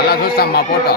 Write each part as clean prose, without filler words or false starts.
అలా చూస్తాం మా ఫోటో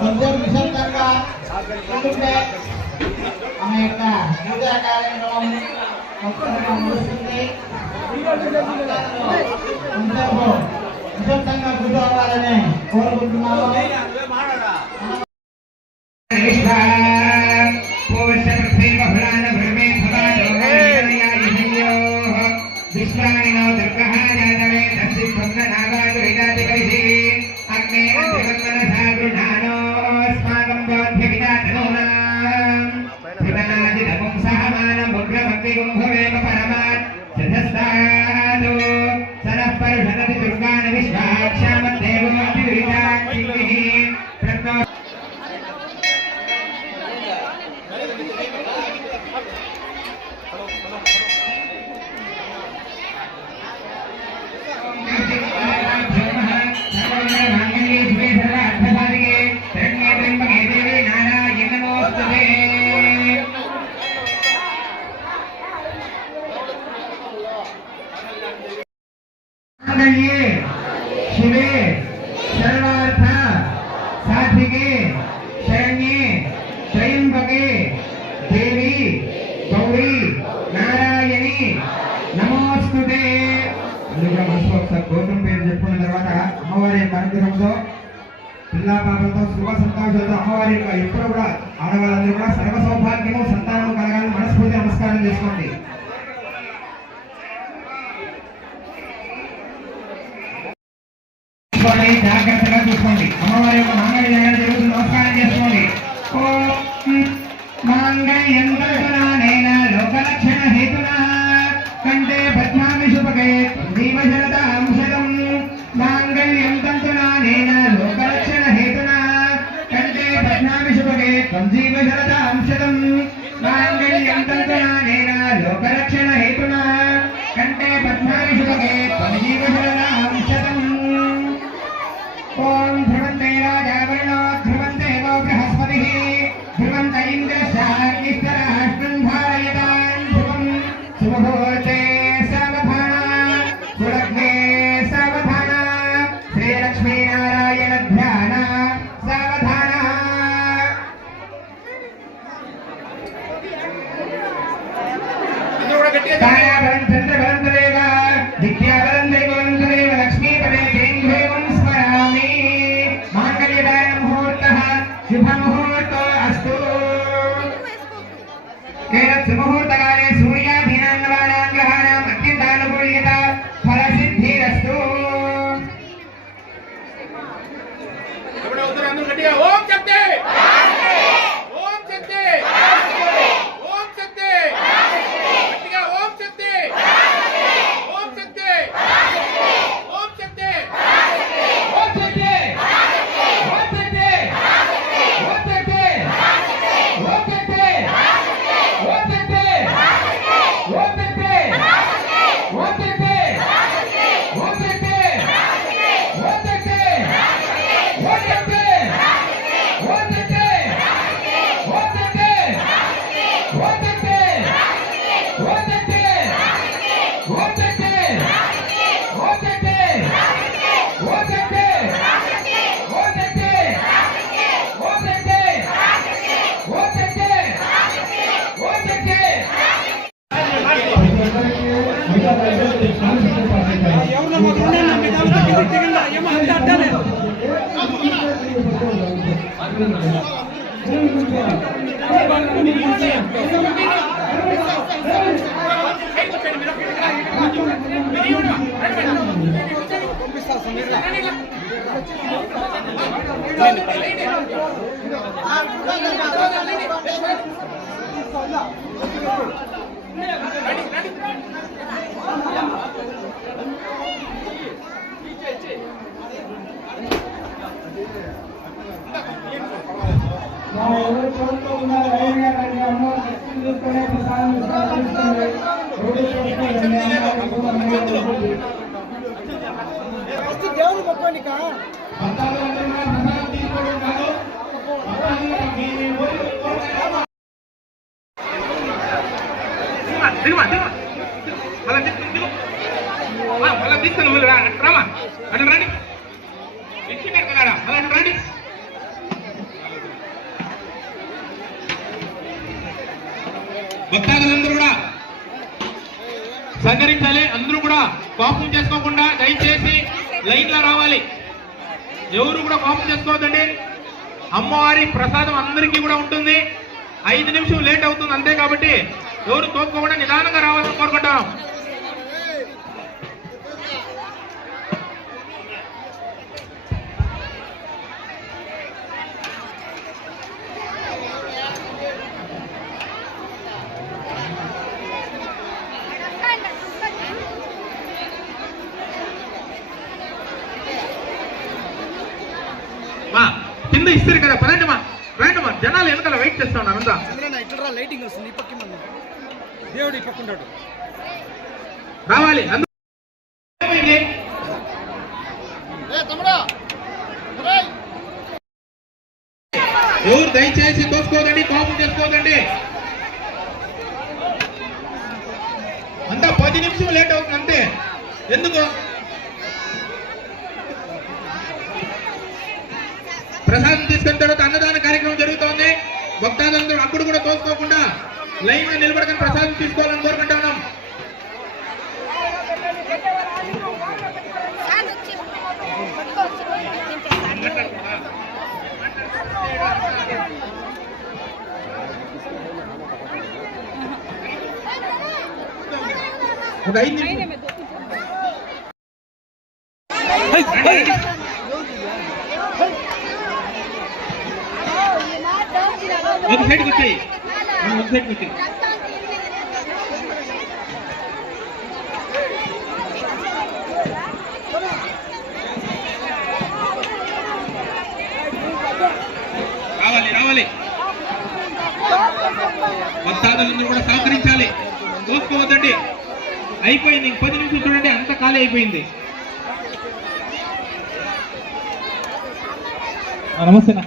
కొంచెం నిశ్శబ్దంగా ఉంటే ఆమె యొక్క పూజా కార్యక్రమం ముగుస్తుంది. నిశ్శబ్దంగా కూర్చోవాలని కోరుకుంటున్నాము. शिवे सर्वार्थ साधिके शरण्ये त्र्यंबके देवी गौरी नारायणी नमोस्तुते. అందుకే మనసు ఒకసారి గోత్రం పేరు చెప్పుకున్న తర్వాత అమ్మవారి మందిరంలో పిల్లా పాపలతో శుభ సంతోషాలతో అమ్మవారి యొక్క ఎప్పుడు కూడా ఆడవాళ్ళందరూ కూడా సర్వ సౌభాగ్యము సంతానము కలగాలని మనస్ఫూర్తి నమస్కారం చేసుకోండి. జాగ్రత్తగా చూసుకోండి. అమ్మవారి యొక్క మాంగళ్యం జరుగుతుంది. నమస్కారం చేసుకోండి. మాంగళ్యం దర్శనానేన లోకలక్షణ హేతునా కంటే పద్మామి శుభగే జీవశరదాం శతం. మాంగళ్యం తంతునానేన లోకలక్షణ హేతునా కంటే పద్మామి శుభగే జీవశరదాం శతం. మాంగళ్యం తంతునానేన లోకలక్షణ హేతునా కంటే పద్మామి శుభగే జీవశరదాం శతం. ओम ध्रुवन्ते राजावर्णो ध्रुवन्ते वो बृहस्पतिः ध्रुवन्त इन्द्रश्चाग्निस्तराष्ट्रं धारयतान् ध्रुवं सुमुहूर्ते सावधाना सुलग्ने सावधाना श्रीलक्ष्मीनारायण ध्यान सावधाना. ताराबलं चन्द्रबलं तदेव विद्याबलं दैवबलं तदेव लक्ष्मीपदे जयं शुभमुहूर्तो अस्तु. मुहूर्तकाले सूर्याधीनां ग्रहाणाम् अत्यन्तानुकूल्यता फलसिद्धिरस्तु. ओम शक्ति ओम शक्ति ओम शक्ति ओम शक्ति ओम शक्ति ओम शक्ति ओम शक्ति దేవుని మొక్కనిక దిగుమా దిగుమా మళ్ళీ తీసుకుని దిగు మళ్ళీ తీసుకుని మీరు రామా అటు రండి ఇచ్చి కడతాడా మళ్ళీ అటు రండి. భక్తాదులందరూ కూడా సహకరించాలి. అందరూ కూడా కోపం చేసుకోకుండా దయచేసి లైన్ లో రావాలి. ఎవరు కూడా కోపం చేసుకోవద్దండి. అమ్మవారి ప్రసాదం అందరికీ కూడా ఉంటుంది. 5 నిమిషం లేట్ అవుతుంది అంతే. కాబట్టి ఎవరు తోపుకోకుండా నిదానంగా రావాలని కోరుకుంటాం. కింద ఇస్తారు కదా పదండి మా రండి మా జనాలు వెనకాల వెయిట్ చేస్తా ఉన్నారు అంతా. లైటింగ్ వస్తుంది ఈ పక్క దేవుడు ఈ పక్క ఉంటాడు రావాలి. ఎవరు దయచేసి తోసుకోదండి, కోపం చేసుకోదండి. అంతా 10 నిమిషం లేట్ అవుతుంది అంతే. ఎందుకు? ప్రసాదం తీసుకున్న తర్వాత అన్నదాన కార్యక్రమం జరుగుతోంది. భక్తాదులందరూ అప్పుడు కూడా తోసుకోకుండా లైన్ లో నిలబడుకుని ప్రసాదం తీసుకోవాలని కోరుకుంటా ఉన్నాం. ఒక 5 నిమిషం ఒక సైడ్కి వచ్చాయి. ఒక సైడ్కి వచ్చాయి. రావాలి రావాలి. భక్తాదులందరూ కూడా సహకరించాలి. చూసుకోవద్దండి. అయిపోయింది. 10 నిమిషం చూడండి, అంత ఖాళీ అయిపోయింది. నమస్తేనా.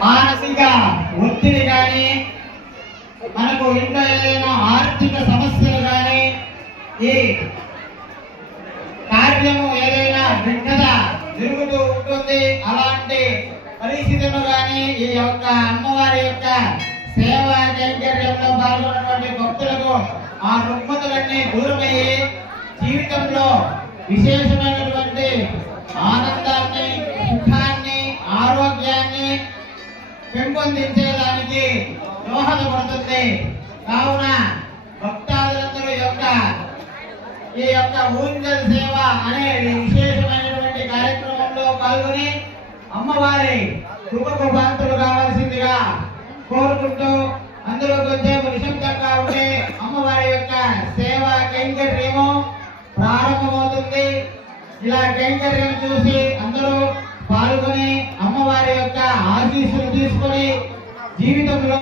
మానసిక ఒత్తిడి కానీ, మనకు ఇంట్లో ఏదైనా ఆర్థిక సమస్యలు కానీ, ఈ కార్యము ఏదైనా విఘ్నత జరుగుతూ ఉంటుంది. అలాంటి పరిస్థితులు కానీ ఈ యొక్క అమ్మవారి యొక్క సేవా కైంకర్యంలో పాల్గొన్నటువంటి భక్తులకు ఆ రుగ్మతలన్నీ దూరమయ్యి జీవితంలో విశేషమైనటువంటి ఆనందాన్ని, సుఖాన్ని, ఆరోగ్యాన్ని పెంపొందించేదానికి దోహదపడుతుంది. కావున భక్తాదులందరూ ఈ యొక్క ఊంజల్ సేవ అనే విశేషమైనటువంటి కార్యక్రమంలో పాల్గొని అమ్మవారి కృపకు పాత్రలు కావాల్సిందిగా కోరుకుంటూ, అందులో కొంచెం నిశ్శబ్దంగా ఉంటే అమ్మవారి యొక్క సేవ కైంకర్యము ప్రారంభమవుతుంది. ఇలా కైంకర్యం చూసి అందరూ పాల్గొని అమ్మవారి యొక్క ఆశీస్సులు తీసుకొని జీవితంలో